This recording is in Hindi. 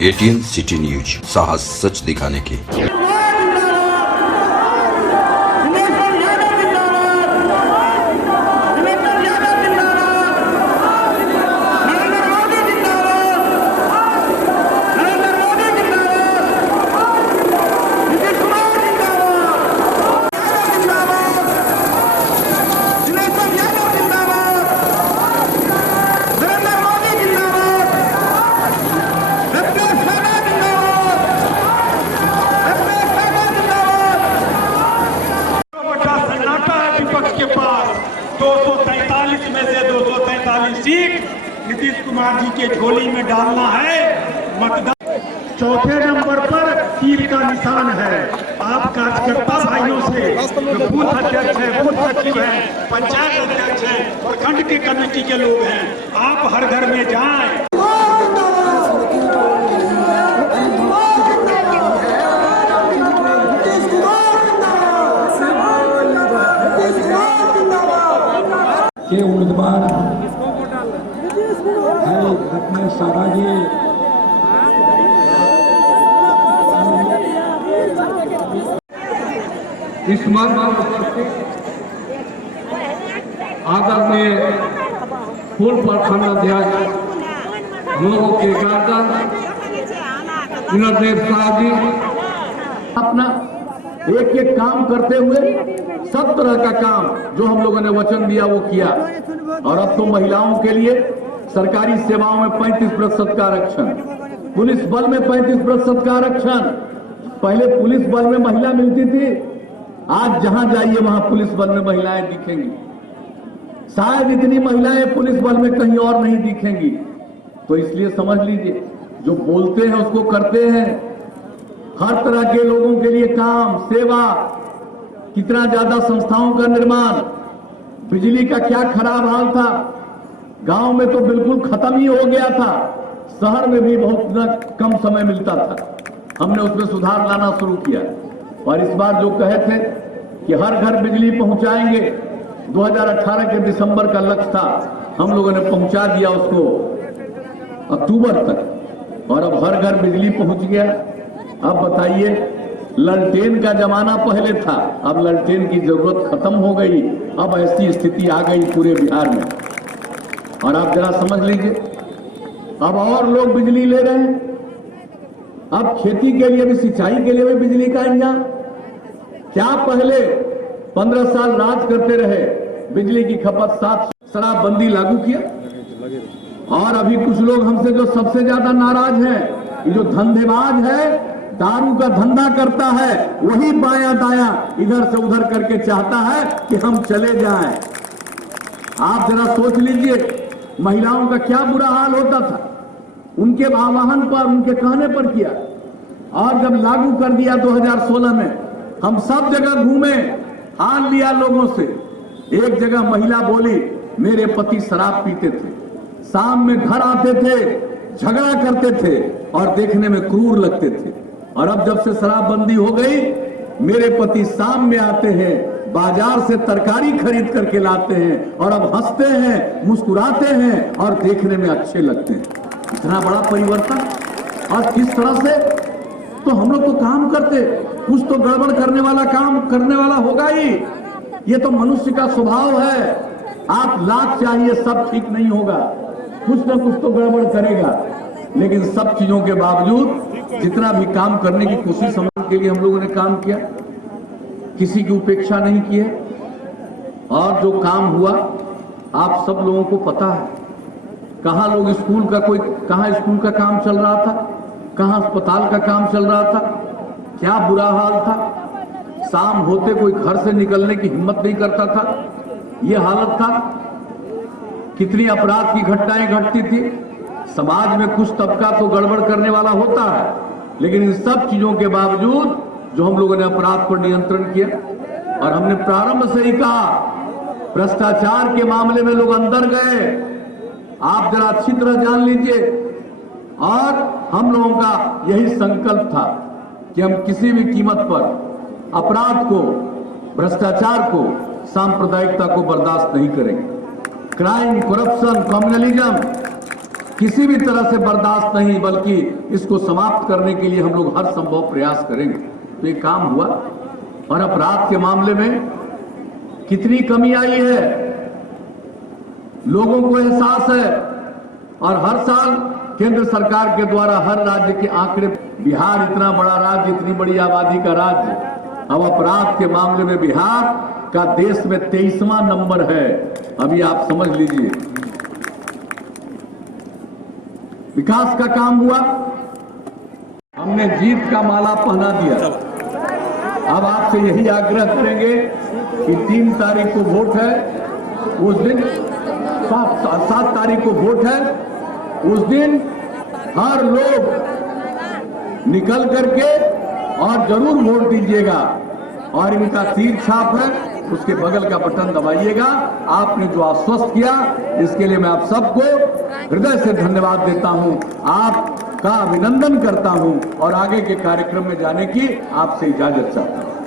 एटीएन सिटी न्यूज, साहस सच दिखाने की। के पास 243 में से 243 सीट नीतीश कुमार जी के झोली में डालना है। मतदान चौथे नंबर पर तीर का निशान है। आप कार्यकर्ता भाइयों से जो बूथ अध्यक्ष है, बूथ सचिव है, पंचायत अध्यक्ष है, प्रखंड के कमेटी के लोग हैं, आप हर घर में जाएं। के उम्मीदवार है रत्नेश साराजी इस मौके आदरणीय पूर्व प्रखंड अध्यक्ष लोगों के गार्जियन विनोदेव शाह जी अपना एक एक काम करते हुए सब तरह का काम जो हम लोगों ने वचन दिया वो किया। और अब तो महिलाओं के लिए सरकारी सेवाओं में 35% का आरक्षण, पुलिस बल में 35% का आरक्षण। पहले पुलिस बल में महिला मिलती थी, आज जहां जाइए वहां पुलिस बल में महिलाएं दिखेंगी। शायद इतनी महिलाएं पुलिस बल में कहीं और नहीं दिखेंगी। तो इसलिए समझ लीजिए, जो बोलते हैं उसको करते हैं। हर तरह के लोगों के लिए काम, सेवा, कितना ज्यादा संस्थाओं का निर्माण, बिजली का क्या खराब हाल था, गांव में तो बिल्कुल खत्म ही हो गया था, शहर में भी बहुत कम समय मिलता था। हमने उसमें सुधार लाना शुरू किया। और इस बार जो कहे थे कि हर घर बिजली पहुंचाएंगे, 2018 के दिसंबर का लक्ष्य था, हम लोगों ने पहुंचा दिया उसको अक्टूबर तक, और अब हर घर बिजली पहुंच गया। अब बताइए, ललटेन का जमाना पहले था, अब ललटेन की जरूरत खत्म हो गई। अब ऐसी स्थिति आ गई पूरे बिहार में। और आप जरा समझ लीजिए, अब और लोग बिजली ले रहे हैं। अब खेती के लिए भी, सिंचाई के लिए भी बिजली का इंतजाम। क्या पहले 15 साल राज करते रहे, बिजली की खपत 7, शराबबंदी लागू किया। और अभी कुछ लोग हमसे जो सबसे ज्यादा नाराज हैं, ये जो धंधेबाज है, दारू का धंधा करता है, वही बाया दाया इधर से उधर करके चाहता है कि हम चले जाएं। आप जरा सोच लीजिए, महिलाओं का क्या बुरा हाल होता था, उनके आह्वान पर, उनके कहने पर किया। और जब लागू कर दिया 2016 में, हम सब जगह घूमे, हाल लिया लोगों से। एक जगह महिला बोली, मेरे पति शराब पीते थे, शाम में घर आते थे, झगड़ा करते थे और देखने में क्रूर लगते थे। और अब जब से शराबबंदी हो गई, मेरे पति शाम में आते हैं, बाजार से तरकारी खरीद करके लाते हैं, और अब हंसते हैं, मुस्कुराते हैं और देखने में अच्छे लगते हैं। इतना बड़ा परिवर्तन। और किस तरह से, तो हम लोग तो काम करते, कुछ तो गड़बड़ करने वाला काम करने वाला होगा ही। ये तो मनुष्य का स्वभाव है। आप लाख चाहिए, सब ठीक नहीं होगा, कुछ ना कुछ तो गड़बड़ करेगा। लेकिन सब चीजों के बावजूद जितना भी काम करने की कोशिश समाज के लिए हम लोगों ने काम किया, किसी की उपेक्षा नहीं की है। और जो काम हुआ, आप सब लोगों को पता है, कहाँ लोग स्कूल का, कोई कहाँ स्कूल का काम चल रहा था, कहाँ अस्पताल का काम चल रहा था, क्या बुरा हाल था। शाम होते कोई घर से निकलने की हिम्मत नहीं करता था, ये हालत था। कितनी अपराध की घटनाएं घटती थी। समाज में कुछ तबका तो गड़बड़ करने वाला होता है, लेकिन इन सब चीजों के बावजूद जो हम लोगों ने अपराध पर नियंत्रण किया। और हमने प्रारंभ से ही कहा, भ्रष्टाचार के मामले में लोग अंदर गए, आप जरा अच्छी तरह जान लीजिए। और हम लोगों का यही संकल्प था कि हम किसी भी कीमत पर अपराध को, भ्रष्टाचार को, सांप्रदायिकता को बर्दाश्त नहीं करेंगे। क्राइम, करप्शन, कम्युनलिज्म, किसी भी तरह से बर्दाश्त नहीं, बल्कि इसको समाप्त करने के लिए हम लोग हर संभव प्रयास करेंगे। तो ये काम हुआ। और अपराध के मामले में कितनी कमी आई है, लोगों को एहसास है। और हर साल केंद्र सरकार के द्वारा हर राज्य के आंकड़े, बिहार इतना बड़ा राज्य, इतनी बड़ी आबादी का राज्य, अब अपराध के मामले में बिहार का देश में 23वां नंबर है। अभी आप समझ लीजिए, विकास का काम हुआ, हमने जीत का माला पहना दिया। अब आपसे यही आग्रह करेंगे कि 3 तारीख को वोट है, उस दिन 7 तारीख को वोट है, उस दिन हर लोग निकल करके और जरूर वोट दीजिएगा। और इनका तीर छाप है, उसके बगल का बटन दबाइएगा। आपने जो आश्वस्त किया, इसके लिए मैं आप सबको हृदय से धन्यवाद देता हूं, आपका अभिनंदन करता हूं और आगे के कार्यक्रम में जाने की आपसे इजाजत चाहता हूं।